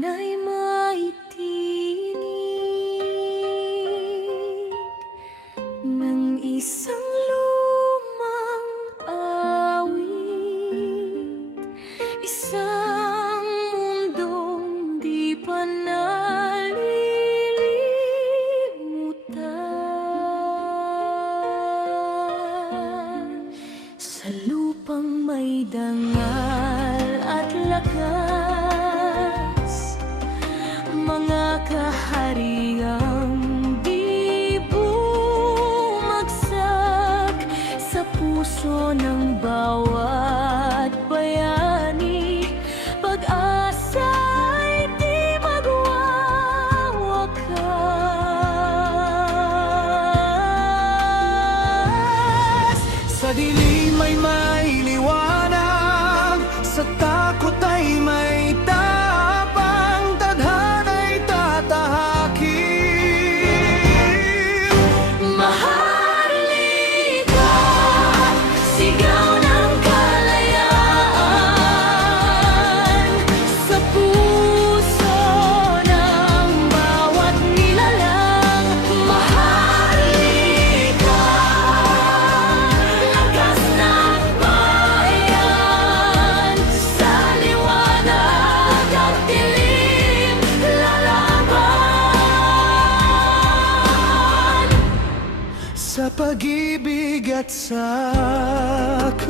ay may tinig ng isang lumang awit, isang mundong di pa nalilimutan. Sa lupang may dangal at lakas, mga kahariang di bumagsak sa puso ng bawat bayani. Pag-asa'y di magwawakas. Sa dilim ay may liwanag, sa takot ay may tapang, tadhana'y tatahakin. Maharlika, sigaw ng kalayaan sa puso ng bawat nilalang. Maharlika, lakas ng bayan, sa liwanag at dilim lalaban. Sa pag-ibig at sakripisyo,